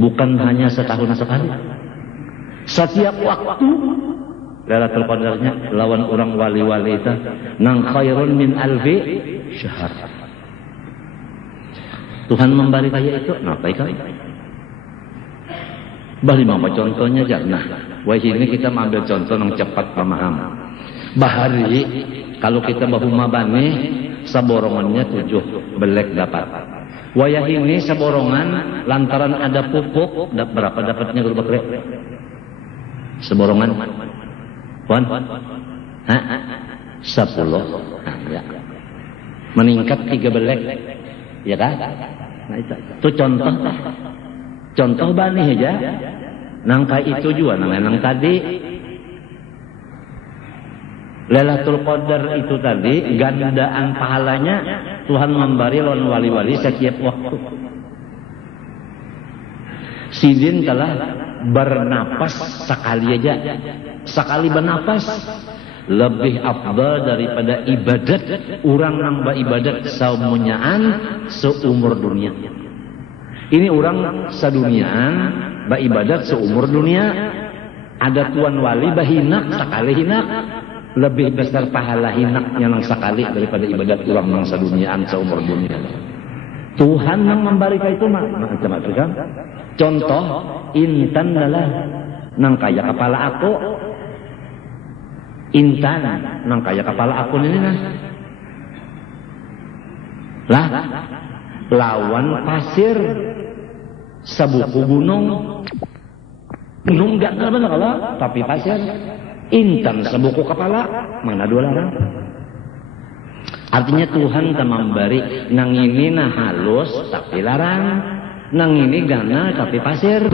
Bukan hanya setahun sekali. Setiap waktu Lailatul Qadarnya lawan orang wali-wali itu nang khairun min alfi syahr. Tuhan memberi kayak itu, kenapa ikan? Bali apa contohnya jangan. Wah ini kita ambil contoh yang cepat paham. Bahari kalau kita bahuma bani saborongannya 7 belek dapat. Wayah ini saborongan lantaran ada pupuk berapa dapatnya guru bakri? Saborongan. Puan? 10. Ya. Meningkat 3 belek. Ya kan? Nah itu contoh. Contoh bani aja. Nangka itu juga nang tadi Lailatul Qadar itu tadi gandaan pahalanya Tuhan memberi lawan wali-wali setiap waktu. Sidin telah bernapas sekali aja, sekali bernapas lebih afdal daripada ibadat orang nambah ibadat saumunyaan seumur dunia. Ini orang saduniaan beribadat seumur dunia. Ada tuan wali bahinak sekali hinak lebih besar pahala hinaknya nang sekali daripada ibadat orang nang saduniaan seumur dunia. Tuhan yang memberi itu macam-macam. Contoh intan adalah nang kaya kepala aku. Intan nang kaya kepala aku ini nah. Lah lawan pasir sebuku gunung. Gunung enggak benar kalau tapi pasir. Intan sebuku kepala, mana dua larang. Artinya Tuhan tak memberi nang ini nah halus tapi larang, nang ini gana tapi pasir.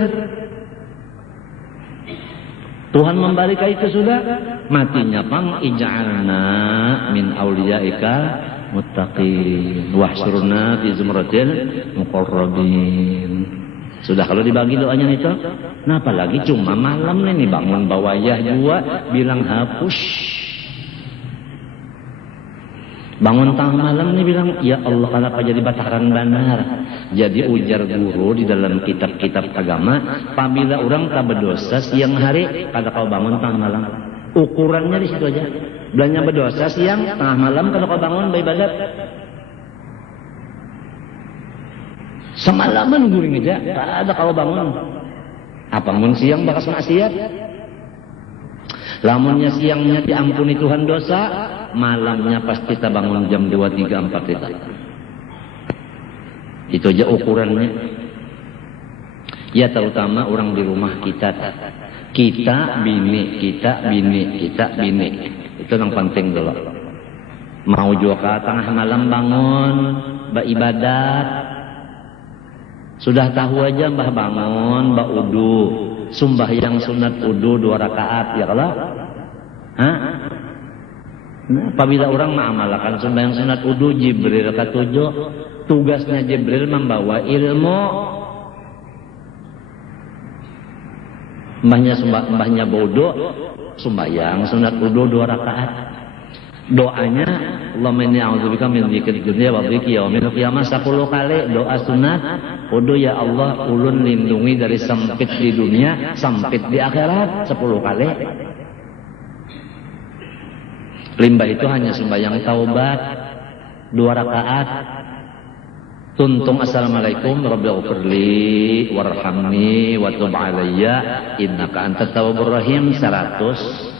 Tuhan memberikan itu sudah, matinya pang ij'alna min auliyaika muttaqin wahsyurna fi zumratil muqarrabin. Sudah kalau dibagi doanya itu, nah apalagi cuma malam nih bangun bawayah juga bilang hapus. Bangun tengah malam nih bilang, ya Allah kenapa jadi bataran benar. Jadi ujar guru di dalam kitab-kitab agama, apabila orang tak berdosa siang hari, kada kau bangun tengah malam. Ukurannya di situ aja. Belanja berdosa siang, tengah malam kada kau bangun beribadat. Semalaman guring aja, tak ada kalau bangun. Apa mun siang bakas maksiat? Lamunnya siangnya diampuni Tuhan dosa, malamnya pasti kita bangun jam 2, 3, 4 itu. Itu aja ukurannya. Ya terutama orang di rumah kita. Kita bini. Itu yang penting dulu. Mau juga ke tengah malam bangun, beribadat. Sudah tahu aja mbah bangun, mbah udu, sumbahyang sunat udu 2 rakaat, ya kalau? Hah? Nah, apabila orang mengamalkan sumbahyang sunat udu, Jibril ke-7, tugasnya Jibril membawa ilmu. Mbahnya bodoh, sumbahyang sunat udu 2 rakaat. Doanya, Allahumma inni a'udzubika min dzikril dunya wa dzikri yaumil qiyamah 10 kali doa sunat. Udu ya Allah, ulun lindungi dari sempit di dunia, sempit di akhirat 10 kali. Limbah itu hanya sembahyang taubat 2 rakaat. Tuntung assalamualaikum rabbighfirli warhamni wa tub alayya innaka antat tawwabur rahim 100.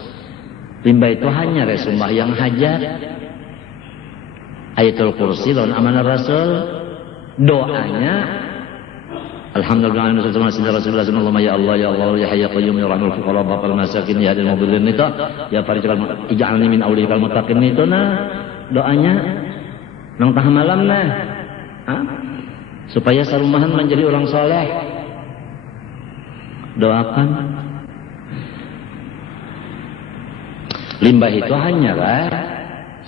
Limbah itu hanya sembahyang hajat. Ayatul kursi lawan amanah rasul. Doanya alhamdulillah Rasulullah sallallahu ya Allah ya Allah ya hayy qayyum ya rahmul fuqara baqal masakin ya hadil mudillin itu ya farijal ij'alni min awliyal muttaqin itu doanya nang tengah malam supaya sarumahan menjadi orang soleh. Doakan. Limbah itu hanyalah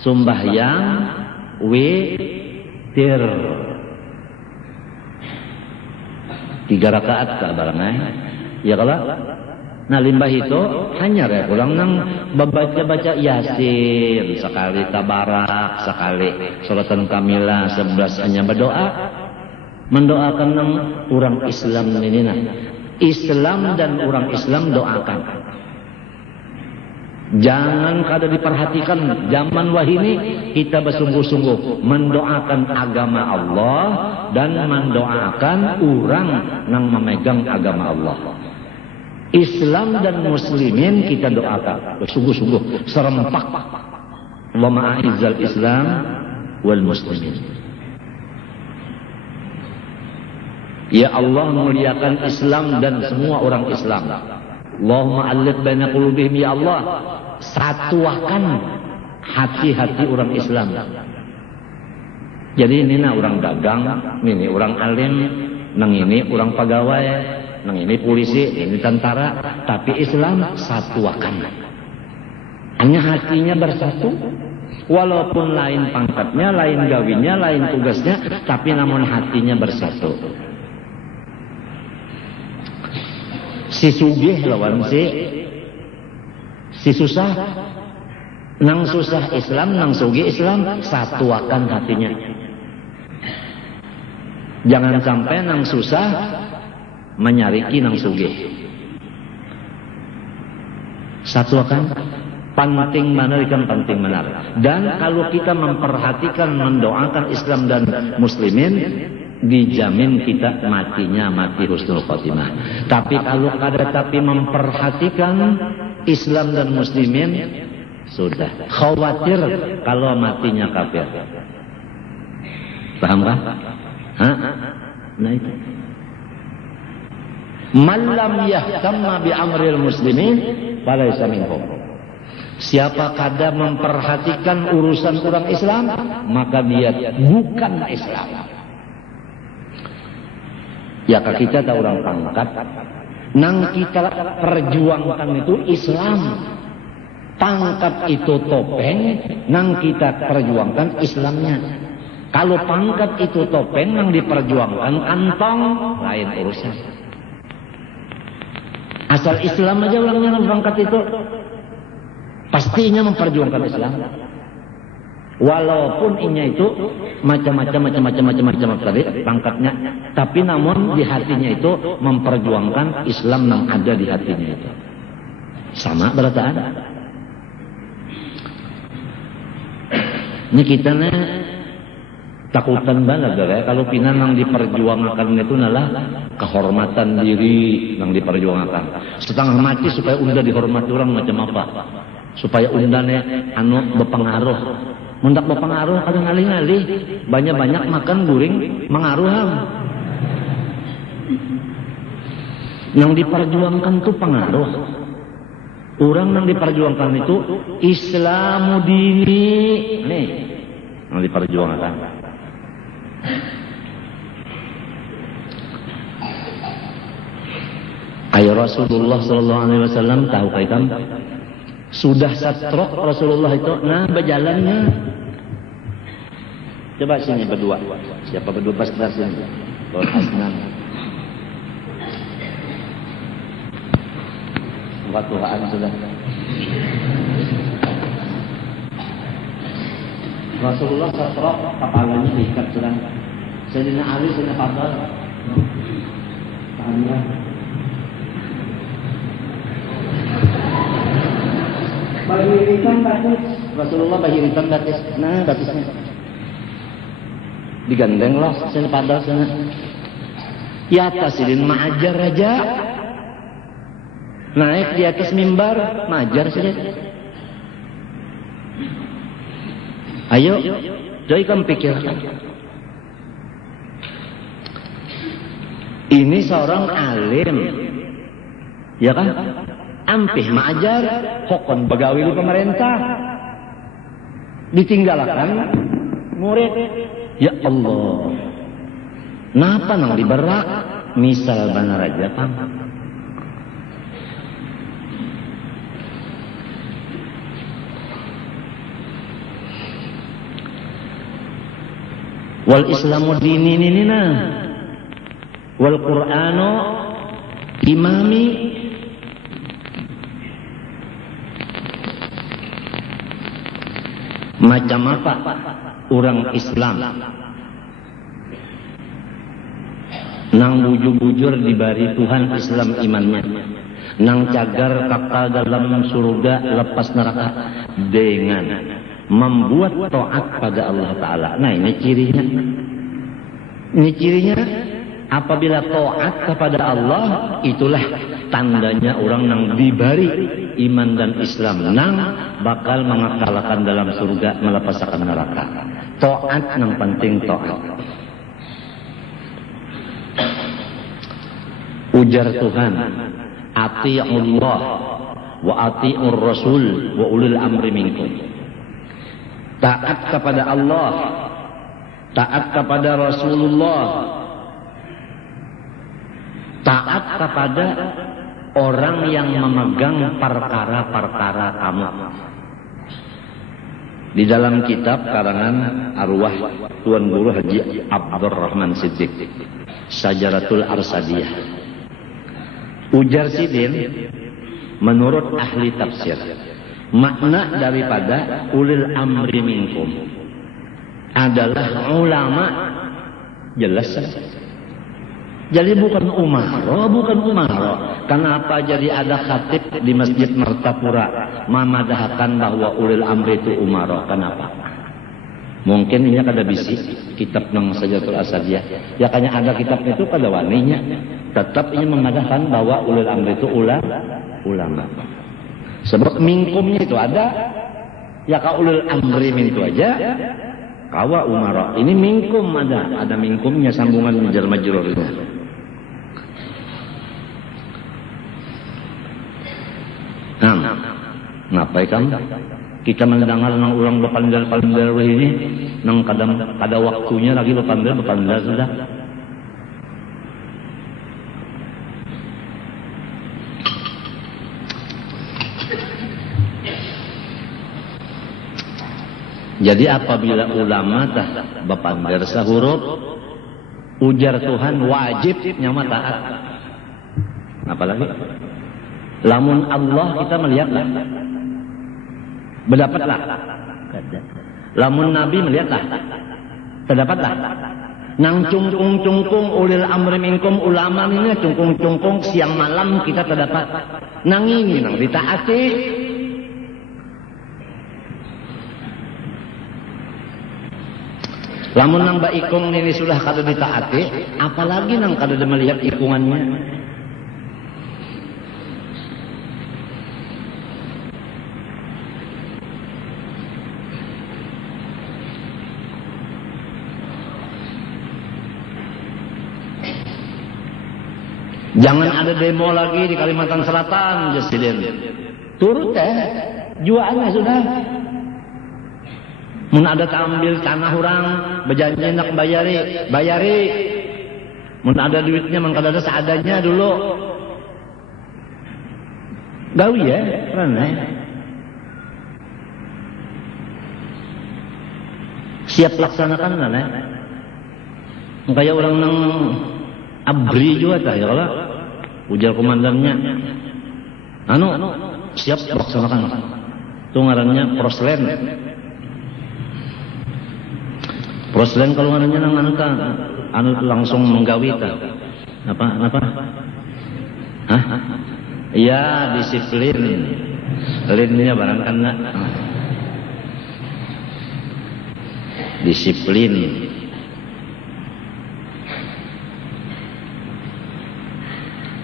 sumbahyang witir 3 rakaat ke barangnya. Ya kalau? Nah limbah itu hanya pulang nang baca Yasin sekali, Tabarak sekali, suratan Kamilah 11 hanya berdoa, mendoakan nang orang Islam ini Islam dan orang Islam doakan. Jangan kada diperhatikan zaman wahini kita bersungguh-sungguh mendoakan agama Allah dan mendoakan orang yang memegang agama Allah. Islam dan muslimin kita doakan bersungguh-sungguh serempak. Allahumma a'izzal Islam wal muslimin. Ya Allah muliakan Islam dan semua orang Islam. Allahumma alif baina qulubihim ya Allah, satuakan hati-hati orang Islam. Jadi ini orang dagang, ini orang alim, nang ini orang pegawai, nang ini polisi, ini tentara, tapi Islam satuakan. Hanya hatinya bersatu, walaupun lain pangkatnya, lain gawinya, lain tugasnya, tapi namun hatinya bersatu. Si sugih lawan si susah. Nang susah Islam, nang sugih Islam, satuakan hatinya. Jangan sampai nang susah menyariki nang sugih. Satuakan. Penting benar ikan penting benar. Dan kalau kita memperhatikan mendoakan Islam dan muslimin, dijamin kita matinya mati husnul khotimah. Tapi kalau kada tapi memperhatikan Islam dan muslimin, sudah khawatir kalau matinya kafir. Paham kah? Hah? Nah itu. Man lam yahtamma bi amril muslimin falaysa minhum. Siapa kada memperhatikan urusan orang Islam, maka dia bukan Islam. Ya kita tahu orang pangkat, Nang kita perjuangkan itu Islam. Pangkat itu topeng, nang kita perjuangkan Islamnya. Kalau pangkat itu topeng, nang diperjuangkan kantong, lain urusan. Asal Islam aja orangnya nang pangkat itu, pastinya memperjuangkan Islam. Walaupun inya itu macam-macam tadi pangkatnya, tapi namun di hatinya itu memperjuangkan Islam yang ada di hatinya itu. Sama berataan. Ini kita nih takutan banget ya kalau pinan yang diperjuangkan itu adalah kehormatan diri yang diperjuangkan. Setengah mati supaya unda dihormati orang macam apa? Supaya undanya anu berpengaruh. Mundak berpengaruh kadang ngalih-ngalih, banyak-banyak makan guring mengaruham. Yang diperjuangkan itu pengaruh. Orang yang diperjuangkan itu Islamu dini. Nih, yang diperjuangkan. Ayo Rasulullah sallallahu alaihi wasallam tahu kaitan sudah satrok Rasulullah itu nah berjalannya. Coba sini berdua. Siapa berdua pas kelas sini? Bol Asnan. Tuhan sudah. Rasulullah satrok kepalanya diikat sudah. Sayyidina Ali sudah Fadl. Tangannya bahiritan batis. Rasulullah bahiritan batis. Nah batisnya digandeng loh sini padal sana. Ya tasidin maajar aja. Naik di atas mimbar maajar saja. Ayo, jadi kamu pikirkan. Ini seorang alim, ya kan? Ampih maajar, hokon begawi di pemerintah, ditinggalkan murid. Ya Allah, napa nang diberak? Misal benar aja pang. Wal Islamu dini nina, wal Qur'anu imami. Macam apa orang Islam nang bujur-bujur dibari Tuhan Islam imannya, nang cagar kakal dalam surga lepas neraka dengan membuat taat pada Allah Ta'ala. Nah ini cirinya. Ini cirinya apabila taat kepada Allah, itulah tandanya orang yang dibari iman dan Islam, nang bakal mengakalkan dalam surga, melepaskan neraka. Taat yang penting taat. Ujar Tuhan, ati'ullah wa ati'ur rasul wa ulil amri minkum. Taat kepada Allah, taat kepada Rasulullah, taat kepada orang yang memegang perkara-perkara kamu. Di dalam kitab karangan arwah Tuan Guru Haji Abdurrahman Siddiq, Syajaratul Arsadiyah, ujar Sidin, menurut ahli tafsir, makna daripada ulil amri minkum adalah ulama, jelas. Jadi bukan umaro. Kenapa jadi ada khatib di Masjid Martapura memadahkan bahwa ulil amri itu umaro? Kenapa? Mungkin ini kada bisi kitab nang Syajaratul Arsadiyah. Ya kanya ada kitab itu kada waninya. Tetap ini memadahkan bahwa ulil amri itu ulama. Sebab minkumnya itu ada, ya ka ulul amri min itu aja, kawa umara. Ini minkum ada minkumnya, sambungan jar majrur itu. Nah, ngapain kamu? Kita mendengar nang ulang bepandal ini, nang kada waktunya lagi bepandal sudah. Jadi apabila ulama tah bapandar sahuruf ujar Tuhan wajib nyama taat. Apalagi lamun Allah kita melihatlah, berdapatlah. Lamun Nabi melihatlah, terdapatlah. Nang cungkung ulil amri minkum, ulama ini cungkung siang malam kita terdapat. Nang ini nang ditaati. Lamun nang baikung ini sudah kada ditaati, apalagi nang kada melihat ikungannya. Jangan ada demo lagi di Kalimantan Selatan, Jasiden. Turut juaannya sudah. Mun ada ambil tanah orang, berjanji nak bayari. Mun ada duitnya, mun kada ada seadanya dulu. Gawi ya, karena siap laksanakan lah, kayak orang nang abri juga tak ya kalau ujar komandannya, siap laksanakan. Itu ngarannya proslen. Proslen kalau ngarannya nang langsung menggawi ta. Apa? Hah? Iya, disiplin. Linnya barangkan nak. Disiplin.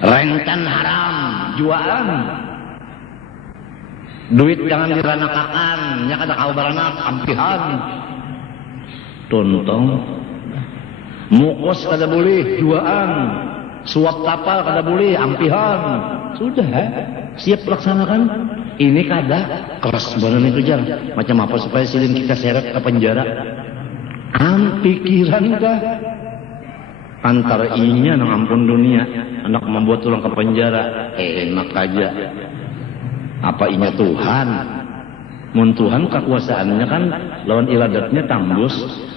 Rentan haram, jualan. Duit jangan diranakakan, nya kada kau baranak, ampihan. Tontong. Mukos kada boleh, jualan. Suap kapal kada boleh, ampihan. Sudah, siap laksanakan. Ini kada keras banan itu jar. Macam apa supaya silin kita seret ke penjara? Pikiran kah? Antara inya nang ampun dunia, anak membuat tulang ke penjara, enak aja. Apa inya Tuhan? Mun Tuhan kekuasaannya kan lawan iradatnya tambus.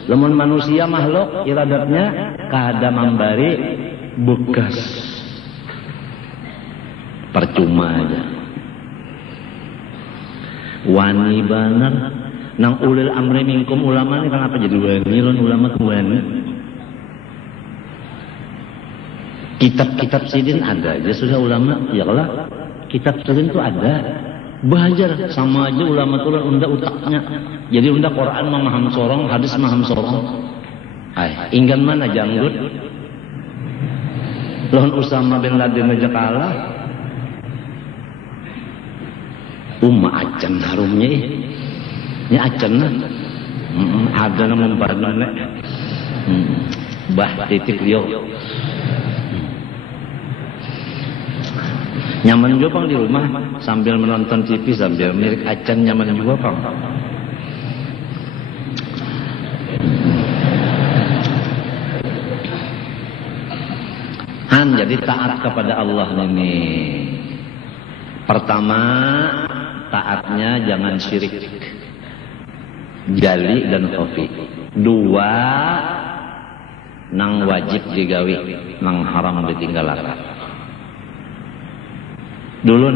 Lamun manusia makhluk iradatnya kada memberi bekas. Percuma aja. Wani banar nang ulil amri minkum, ulama ini kenapa jadi wani? Ulama tuh wani. Kitab-kitab sidin ada aja sudah ulama, ya kalau kitab sidin itu ada, belajar sama aja ulama tuh unda utaknya. Jadi unda Quran memaham sorong, hadis memaham sorong. Inggan mana janggut? Lawan Usama bin Laden aja kalah. Acan harumnya ini acan lah. Ada nama membantu bah titik liok. Nyaman juga pang di rumah sambil menonton TV sambil milik acan, nyaman juga pang. Jadi taat kepada Allah ini. Pertama, taatnya jangan syirik, jali dan khafi. Dua, nang wajib digawi, nang haram ditinggalkan. Dulu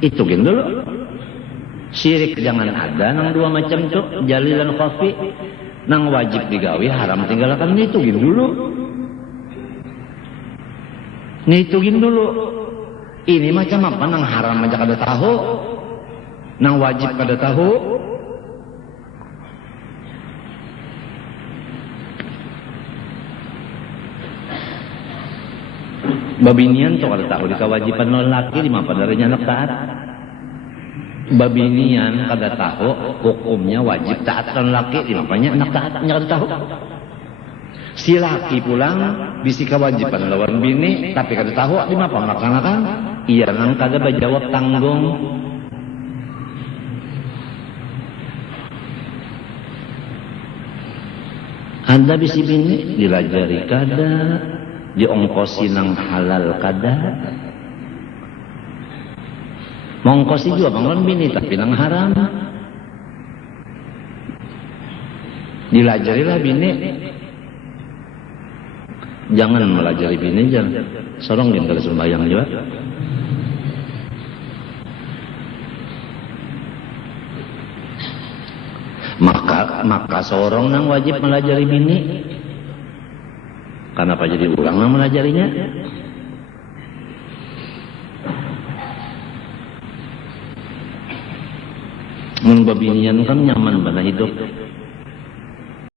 itu dulu. Syirik jangan ada, nang dua macam tuh, jali dan khafi. Nang wajib digawi, haram tinggalkan, itu dulu. Ngitungin dulu. Ini macam apa? Nang haram aja kada tahu, nang wajib kada tahu. Babinian tuh kada tahu di kewajiban lelaki di mana padanya anak taat. Babinian kada tahu hukumnya wajib taat lelaki di mana anak taatnya kada tahu. Si laki pulang bisi kewajiban lawan bini tapi kada tahu di mana melaksanakan. Iya nang kada berjawab tanggung. Anda bisi bini dilajari kada, diongkosi nang halal kada. Mongkosi juga bangun bini tapi nang haram. Dilajarilah bini. Jangan melajari bini, jangan. Sorong yang kalau sembahyang juga. Maka seorang yang wajib melajari bini. Kenapa jadi orang yang melajarinya? Membabinian kan nyaman pada hidup.